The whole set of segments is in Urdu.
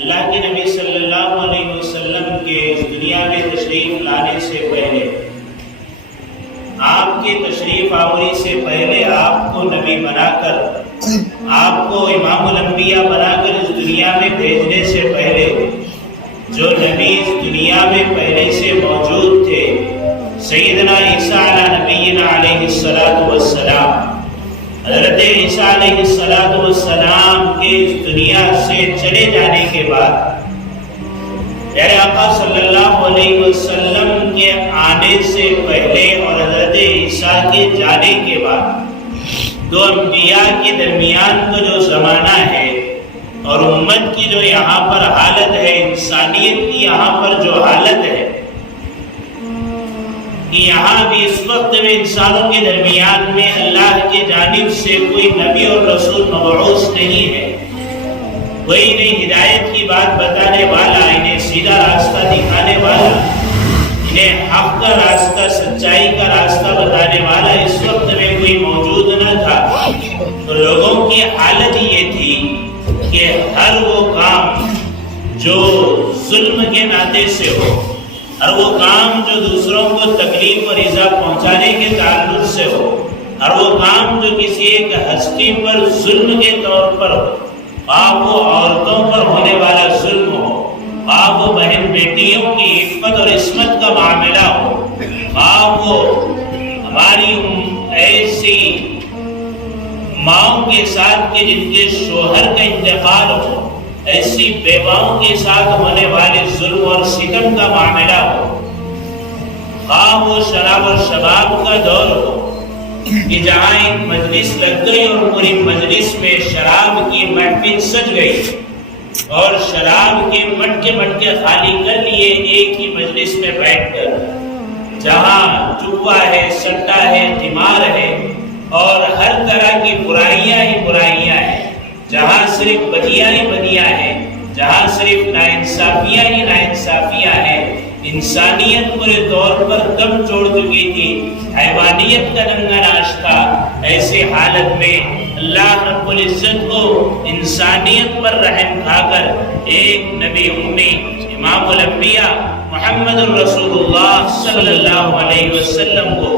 اللہ کے نبی صلی اللہ علیہ وسلم کے اس دنیا میں تشریف لانے سے پہلے، آپ کے تشریف آوری سے پہلے، آپ کو نبی بنا کر، آپ کو امام الانبیاء بنا کر اس دنیا میں بھیجنے سے پہلے جو نبی اس دنیا میں پہلے سے موجود تھے، سیدنا عیسیٰ علی نبینا علیہ السلام، حضرت عیسیٰ علیہ السلام کے اس دنیا سے چلے جانے کے بعد، پیارے آقا صلی اللہ علیہ وسلم کے آنے سے پہلے اور حضرت عیسیٰ کے جانے کے بعد، دو انبیاء کے درمیان کا جو زمانہ ہے اور امت کی جو یہاں پر حالت ہے، انسانیت کی یہاں پر جو حالت ہے کہ یہاں بھی اس وقت میں انسانوں کے درمیان میں اللہ کی جانب سے کوئی نبی اور رسول مبعوث نہیں ہے، کوئی نہیں ہدایت کی بات بتانے والا، انہیں سیدھا راستہ دکھانے والا، انہیں حق کا راستہ، سچائی کا راستہ بتانے والا اس وقت میں کوئی موجود نہ تھا۔ تو لوگوں کی حالت یہ تھی کہ ہر وہ کام جو ظلم کے ناطے سے ہو، ہر وہ کام جو دوسروں کو تکلیف اور ایذا پہنچانے کے تعلق سے ہو، ہر وہ کام جو کسی ایک ہستی پر ظلم کے طور پر ہو، خواہ وہ عورتوں پر ہونے والا ظلم ہو، خواہ وہ بہن بیٹیوں کی عفت اور عصمت کا معاملہ ہو، خواہ وہ ہماری ایسی ماؤں کے ساتھ کہ جن کے شوہر کا انتقال ہو، ایسی بیواؤں کے ساتھ ہونے والے ظلم اور ستم کا معاملہ ہو، خواہ وہ شراب اور شباب کا دور ہو کہ جہاں ایک مجلس لگ گئی اور پوری مجلس میں شراب کی محفل سج گئی اور شراب کے مٹکے خالی کر لیے ایک ہی مجلس میں بیٹھ کر، جہاں جوا ہے، سٹا ہے، قمار ہے اور ہر طرح کی برائیاں ہی برائیاں ہیں، جہاں صرف بدیاں ہی بدیاں ہیں، جہاں صرف ناانصافیاں ہی ناانصافیاں ہیں، انسانیت پورے طور پر دم چھوڑ چکی تھی، حیوانیت کا ننگا ناش تھا۔ ایسے حالت میں اللہ رب العزت کو انسانیت پر رحم کھا کر ایک نبی امی امام الانبیاء محمد الرسول اللہ صلی اللہ علیہ وسلم کو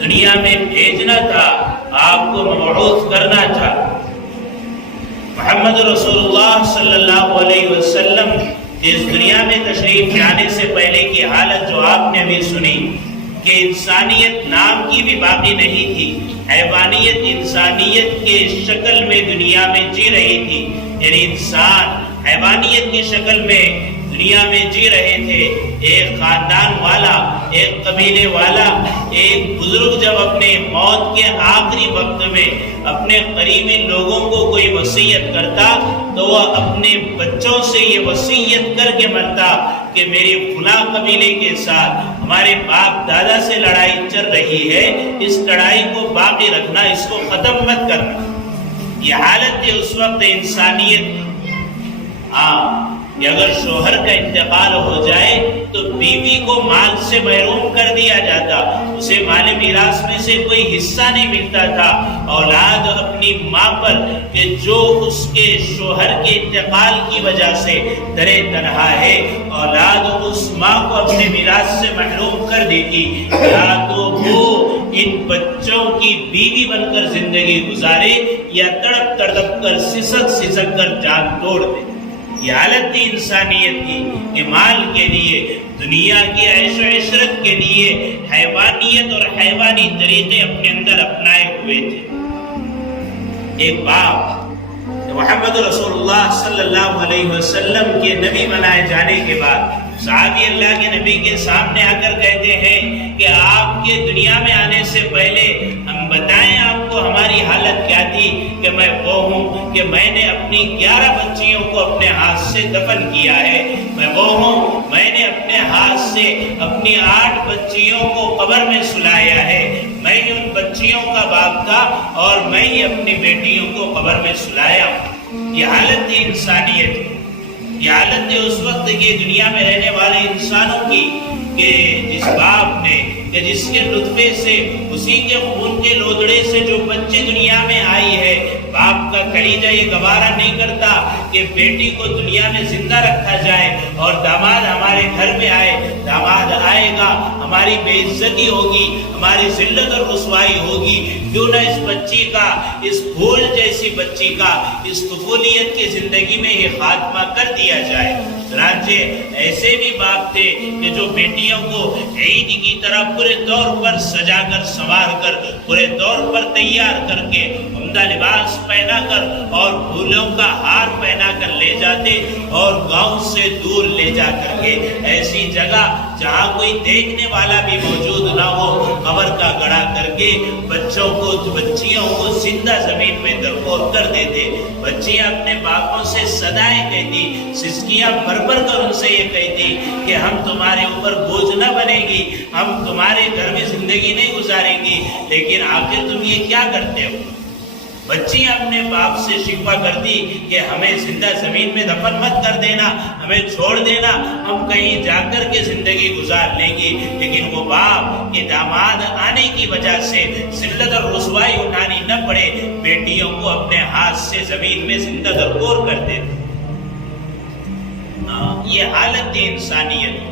دنیا میں بھیجنا تھا، آپ کو مبعوث کرنا تھا۔ محمد رسول اللہ صلی اللہ علیہ وسلم اس دنیا میں تشریف لانے سے پہلے کی حالت جو آپ نے ابھی سنی کہ انسانیت نام کی بھی باقی نہیں تھی، حیوانیت انسانیت کے شکل میں دنیا میں جی رہی تھی، یعنی انسان حیوانیت کی شکل میں دنیا میں جی رہے تھے۔ ایک خاندان والا، ایک قبیلے والا، ایک بزرگ جب اپنے موت کے آخری وقت میں اپنے قریبی لوگوں کو کوئی وصیت کرتا تو وہ اپنے بچوں سے یہ وصیت کر کے مرتا کہ میری فلاں قبیلے کے ساتھ ہمارے باپ دادا سے لڑائی چل رہی ہے، اس لڑائی کو باقی رکھنا، اس کو ختم مت کرنا۔ یہ حالت تھی اس وقت انسانیت۔ کہ اگر شوہر کا انتقال ہو جائے تو بیوی کو مال سے محروم کر دیا جاتا، اسے مال میراث میں سے کوئی حصہ نہیں ملتا تھا۔ اولاد اپنی ماں پر کہ جو اس کے شوہر کے انتقال کی وجہ سے درے تنہا ہے، اولاد اس ماں کو اپنے میراث سے محروم کر دیتی، یا تو وہ ان بچوں کی بیوی بن کر زندگی گزارے یا تڑپ تڑپ کر سسک کر جان توڑ دے۔ یہ حالت تھی انسانیت کی کہ مال کے لیے، دنیا کی عیش و عشرت کے لیے حیوانیت اور حیوانی طریقے اپنے اندر اپنائے ہوئے تھے۔ ایک باپ محمد رسول اللہ صلی اللہ علیہ وسلم کے نبی بنائے جانے کے بعد صحابی اللہ کے نبی کے سامنے آ کر کہتے ہیں کہ آپ کے دنیا میں آنے سے پہلے ہم بتائیں آپ کو ہماری حالت کیا تھی کہ میں وہ ہوں کہ میں نے اپنی 11 بچیوں کو اپنے ہاتھ سے دفن کیا ہے، میں وہ ہوں میں نے اپنے ہاتھ سے اپنی 8 بچیوں کو قبر میں سلایا ہے، میں ہی ان بچیوں کا باپ تھا اور میں ہی اپنی بیٹیوں کو قبر میں سلایا۔ یہ حالت تھی انسانیت، یہ حالت ہے اس وقت کی دنیا میں رہنے والے انسانوں کی کہ جس باپ نے کہ جس کے لطفے سے، اسی کے خون کے لودڑے سے جو بچے دنیا میں آئی ہے، باپ کا کلیجہ یہ گوارا نہیں کرتا کہ بیٹی کو دنیا میں زندہ رکھا جائے اور داماد ہمارے گھر میں آئے. داماد آئے گا ہماری بے عزتی ہوگی, ہماری ذلت اور رسوائی ہوگی. کیوں نہ اس بچی کا, اس پھول جیسی بچی کا اس طفولیت کی زندگی میں یہ خاتمہ کر دیا جائے. چنانچہ ایسے بھی باپ تھے کہ جو بیٹیوں کو عید کی طرح پورے طور پر سجا کر سنوار کر, پورے طور پر تیار کر کے, عمدہ لباس پہنا کر اور پھولوں کا ہار پہنا کر لے جاتے اور گاؤں سے دور لے جا کر کے ایسی جگہ جہاں کوئی دیکھنے والا بھی موجود نہ ہو قبر کا گڑھا کر کے بچوں کو, بچیوں کو زندہ زمین میں درپور کر دیتے. بچیاں اپنے باپوں سے صدائیں کہتی, سسکیاں بھر بھر کر ان سے یہ کہتی کہ ہم تمہارے اوپر بوجھ نہ بنے گی, ہم تمہارے گھر میں زندگی نہیں گزاریں گی, لیکن آخر تم یہ کیا کرتے ہو. بچیاں اپنے باپ سے شکوہ کرتی کہ ہمیں زندہ زمین میں دفن مت کر دینا, ہمیں چھوڑ دینا, ہم کہیں جا کر کے زندگی گزار لیں گی. لیکن وہ باپ کے داماد آنے کی وجہ سے ذلت اور رسوائی اٹھانی نہ پڑے, بیٹیوں کو اپنے ہاتھ سے زمین میں زندہ درپور کر دیتے. یہ حالت تھی انسانیت.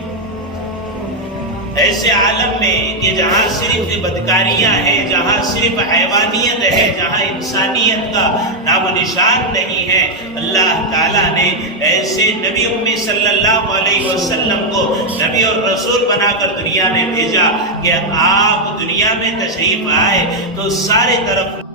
ایسے عالم میں کہ جہاں صرف بدکاریاں ہیں, جہاں صرف حیوانیت ہے, جہاں انسانیت کا نام و نشان نہیں ہے, اللہ تعالیٰ نے ایسے نبی امی صلی اللہ علیہ وسلم کو نبی اور رسول بنا کر دنیا میں بھیجا کہ آپ دنیا میں تشریف آئے تو سارے طرف